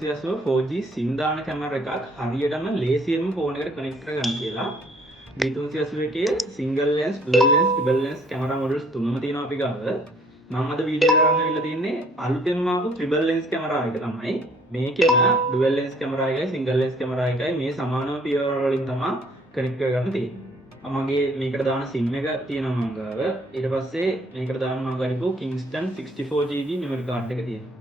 V380 4G SIM දාන camera එකක් හරියටම ලේසියෙන්ම ෆෝන් එකට කනෙක්ට් කරගන්න කියලා. V380 එකේ single lens, dual lens, triple lens camera models තුනම තියෙනවා අපි ගාව. මම අද වීඩියෝ කරන්න ඇවිල්ලා තින්නේ අලුතෙන්ම ආපු ට්‍රිපල් ලෙන්ස් කැමරා එක තමයි. මේකේම ඩුවල් ලෙන්ස් කැමරා එකයි සිංගල් ලෙන්ස් කැමරා එකයි මේ සමානම පියවර වලින් තමයි කනෙක්ට් කරගන්න තියෙන්නේ. මගේ මේකට දාන SIM එක තියෙනවා මම ගාව. ඊට පස්සේ මේකට දාන්න මම ගනිපු Kingston 64GB memory card එක තියෙනවා.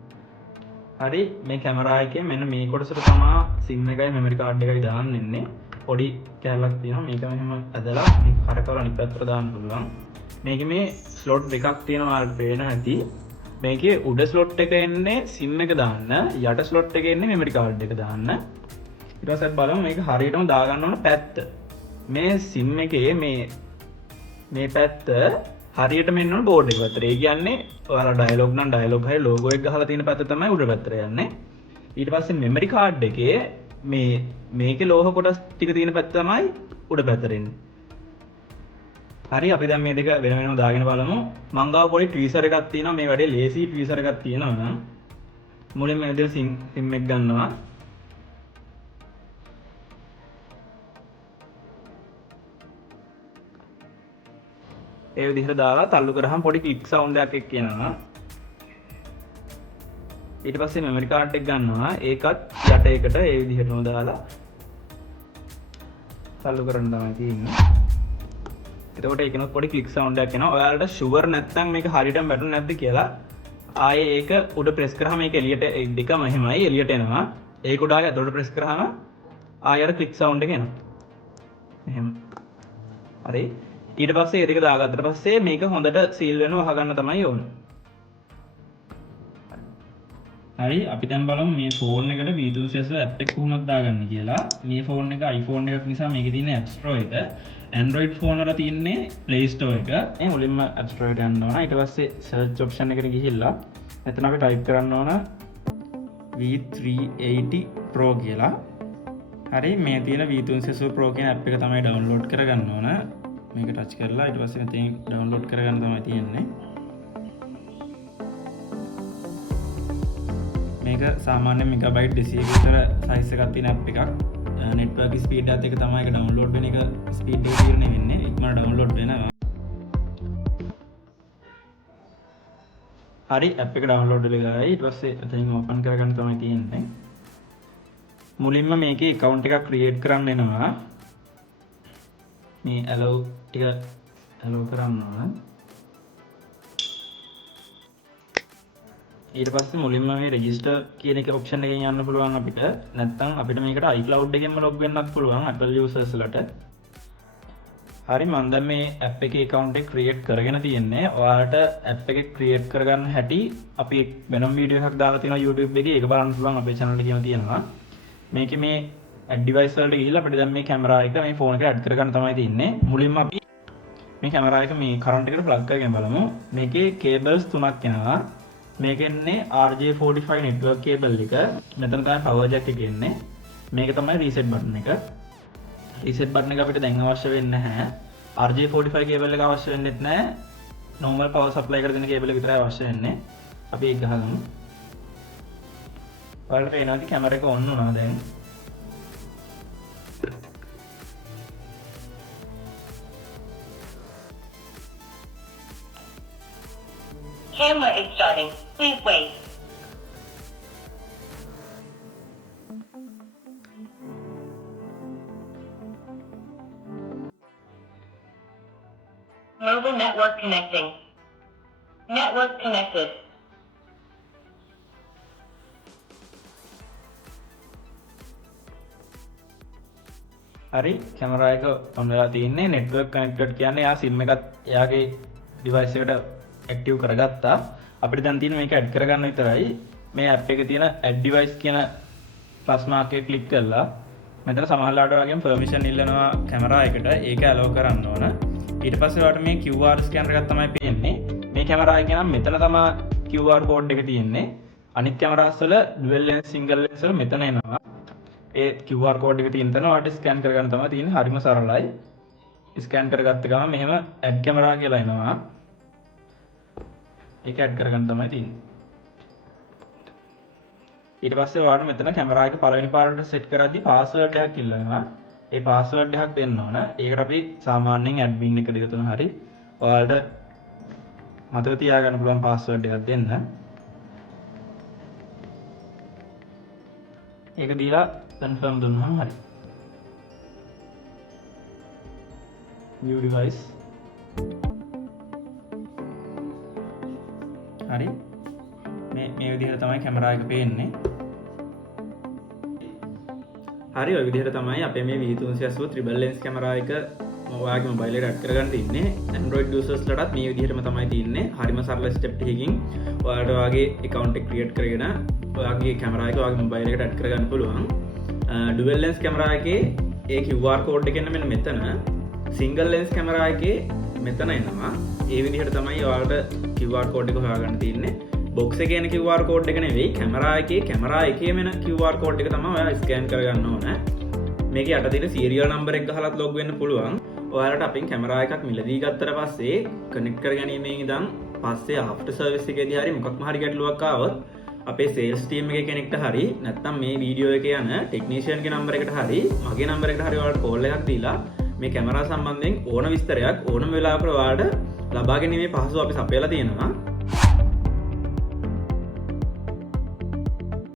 හරි මේ කැමරා එකේ මෙන්න මේ කොටසට තමයි SIM එකයි memory card එකයි දාන්න ඉන්නේ. පොඩි කැලලක් තියෙනවා. මේක මෙහෙම ඇදලා මේක කරකවලා අනිත් පැත්තට දාන්න පුළුවන්. මේකේ මේ ස්ලොට් දෙකක් තියෙනවා ආල් පේන ඇති. මේකේ උඩ ස්ලොට් එක එන්නේ SIM එක දාන්න, යට ස්ලොට් එක එන්නේ memory card එක දාන්න. ඊට පස්සේ බලමු මේක හරියටම දාගන්න ඕන පැත්ත. මේ SIM එකේ මේ පැත්ත හරියට මෙන්න බෝඩ් එක පැත්තට. ඒ කියන්නේ ඔයාලා ඩයලොග් නම් ඩයලොග් හරි ලෝගෝ එක ගහලා තියෙන පැත්ත තමයි උඩ පැත්තට යන්නේ. ඊට පස්සේ මෙමරි කාඩ් එකේ මේකේ ලෝහ කොටස් ටික තියෙන පැත්ත තමයි උඩ පැත්තට එන්නේ. හරි අපි දැන් මේ දෙක වෙන වෙනම දාගෙන බලමු. මං ගාව පොඩි ට්වීසර් එකක් තියෙනවා. මේ වැඩේ ලේසි ට්වීසර් එකක් තියෙනවා නම් මුලින්ම මේ විදිහට SIM එක ගන්නවා. ඒ විදිහට දාලා තල්ලු කරාම පොඩි ක්ලික් සවුන්ඩ් එකක් එනවා. ඊට පස්සේ මෙමරි කාඩ් එක ගන්නවා. ඒකත් යට එකට ඒ විදිහටම දාලා තල්ලු කරන්න තමයි තියෙන්නේ. එතකොට ඒකනොත් පොඩි ක්ලික් සවුන්ඩ් එකක් එනවා. ඔයාලට ෂුවර් නැත්නම් මේක හරියටම වැටුනේ නැද්ද කියලා ආයේ ඒක උඩ ප්‍රෙස් කරාම මේක එළියට දෙකම එහෙමයි එළියට එනවා. ඒක උඩ ආයේ අතට ප්‍රෙස් කරාම ආයෙ අර ක්ලික් සවුන්ඩ් එක එනවා. එහෙම. හරි. ඊට පස්සේ ඒ දෙක දාගත්තට පස්සේ මේක හොඳට සීල් වෙනවා වහගන්න තමයි ඕන. හරි අපි දැන් බලමු මේ ෆෝන් එකට V380 app එක කොහොමද දාගන්නේ කියලා. මේ ෆෝන් එක iPhone එකක් නිසා මේකේ තියෙන App Store එක. Android ෆෝන් වල තියෙන්නේ Play Store එක. මේ මුලින්ම App Store එකට යන්න ඕන. ඊට පස්සේ search option එකට ගිහිල්ලා එතන අපි type කරන්න ඕන V380 Pro කියලා. හරි මේ තියෙන V380 Pro කියන app එක තමයි download කරගන්න ඕන. මේක ටච් කරලා ඊට පස්සේ මෙතෙන් ඩවුන්ලෝඩ් කරගන්න තමයි තියෙන්නේ. මේක සාමාන්‍ය මෙගාබයිට් 200 විතර සයිස් එකක් තියෙන ඇප් එකක්. නෙට්වර්ක් ස්පීඩ් එකත් එක්ක තමයි ඒක ඩවුන්ලෝඩ් වෙන එක ස්පීඩ් එක තීරණය වෙන්නේ. ඉක්මනට ඩවුන්ලෝඩ් වෙනවා. හරි ඇප් එක ඩවුන්ලෝඩ් වෙලා ගියා. ඊට පස්සේ එතනින් ඕපන් කරගන්න තමයි තියෙන්නේ. මුලින්ම මේකේ account එකක් create කරන්න වෙනවා. මේ allow ටික allow කරන්න ඕන. ඊට පස්සේ මුලින්ම මේ register කියන එක option එකෙන් යන්න පුළුවන් අපිට. නැත්නම් අපිට මේකට iCloud එකෙන්ම log වෙන්නත් පුළුවන් Apple users ලට. හරි මම දැන් මේ app එකේ account එක create කරගෙන තියෙන්නේ. ඔයාලට app එක create කරගන්න හැටි අපි වෙනම වීඩියෝ එකක් දාලා තියෙනවා YouTube එකේ. ඒක බලන්න පුළුවන් අපේ channel එකේම තියෙනවා. මේකේ මේ add device වලට ගිහිල්ලා අපිට දැන් මේ කැමරා එක මේ ෆෝන් එකට add කරගන්න තමයි තියෙන්නේ. මුලින්ම අපි මේ කැමරා එක මේ කරන්ට් එකට plug කරගෙන බලමු. මේකේ cables තුනක් එනවා. මේක එන්නේ RJ45 network cable එක. මෙතන තමයි power jack එක එන්නේ. මේක තමයි reset button එක. reset button එක අපිට දැන් අවශ්‍ය වෙන්නේ නැහැ. RJ45 cable එක අවශ්‍ය වෙන්නේ නැහැ. normal power supply එකට දෙන cable එක විතරයි අවශ්‍ය වෙන්නේ. අපි ඒක ගහගමු. ඔයාලට එනවාද කැමරා එක on වුණා දැන්. Camera is starting. Please wait. Mobile network connecting. Network connected. හරි කැමරා එක on වෙලා තියෙන්නේ. network connected කියන්නේ යා SIM එකත් එයාගේ device එකට active කරගත්තා. අපිට දැන් තියෙන මේක add කරගන්න විතරයි. මේ app එකේ තියෙන add device කියන plus mark එක click කරලා මෙතන සමහරවිට වගේම permission ඉල්ලනවා කැමරා එකට. ඒක allow කරන්න ඕන. ඊට පස්සේ ඔයාලට මේ QR scanner එකක් තමයි පේන්නේ. මේ කැමරා එකේ නම් මෙතන තමයි QR code එක තියෙන්නේ. අනිත් කැමරාස් වල dual lens single lens වල මෙතන එනවා. ඒ QR code එක තියෙන තැන ඔයාලට scan කරගන්න තමයි තියෙන්නේ. හරිම සරලයි. scan කරගත්ත ගමන් මෙහෙම add camera කියලා එනවා. ඒක ඇඩ් කරගන්න තමයි තියෙන්නේ. ඊට පස්සේ ඔයාලට මෙතන කැමරා එක පළවෙනි පාරට සෙට් කරද්දී පාස්වර්ඩ් එකක් ඉල්ලනවා. ඒ පාස්වර්ඩ් එකක් දෙන්න ඕන. ඒකට අපි සාමාන්‍යයෙන් ඇඩ්මින් 1 2 3 හරි ඔයාලට මතක තියාගන්න පුළුවන් පාස්වර්ඩ් එකක් දෙන්න. ඒක දීලා කන්ෆර්ම් දුන්නාම හරි. view device. හරි. මේ විදිහට තමයි කැමරා එක පේන්නේ. හරි ඔය විදිහට තමයි අපේ මේ V380 ත්‍රිබල් ලෙන්ස් කැමරා එක ඔයාගේ මොබයිල් එකට ඇඩ් කරගන්න තින්නේ. Android users ලටත් මේ විදිහටම තමයි තින්නේ. හරිම සරල ස්ටෙප් එකකින් ඔයාලට ඔයාගේ account එක create කරගෙන ඔයාගේ කැමරා එක ඔයාගේ මොබයිල් එකට ඇඩ් කරගන්න පුළුවන්. dual lens කැමරා එකේ ඒ QR code එක එන්න මෙන්න මෙතන. single lens කැමරා එකේ මෙතන එනවා. ඒ විදිහට තමයි ඔයාලට QR code එක හොයාගන්න තින්නේ. box එකේ එන QR code එක නෙවෙයි කැමරා එකේ මෙන QR code එක තමයි ඔයා ස්කෑන් කරගන්න ඕන. මේකේ යට තියෙන serial number එක ගහලත් log වෙන්න පුළුවන්. ඔයාලට අපෙන් කැමරා එකක් මිලදී ගත්තට පස්සේ කනෙක්ට් කරගැනීමෙන් ඉඳන් පස්සේ ආෆ්ටර් සර්විස් එකේදී හරි මොකක්ම හරි ගැටලුවක් ආවොත් අපේ සේල්ස් ටීම් එකේ කෙනෙක්ට හරි නැත්නම් මේ වීඩියෝ එකේ යන ටෙක්නීෂියන් ගේ නම්බර් එකට හරි මගේ නම්බර් එකට හරි ඔයාලට කෝල් එකක් දීලා මේ කැමරා සම්බන්ධයෙන් ඕන විස්තරයක් ඕනම වෙලාවක ඔයාලට ලබා ගැනීමේ පහසුව අපි සපයලා තියෙනවා.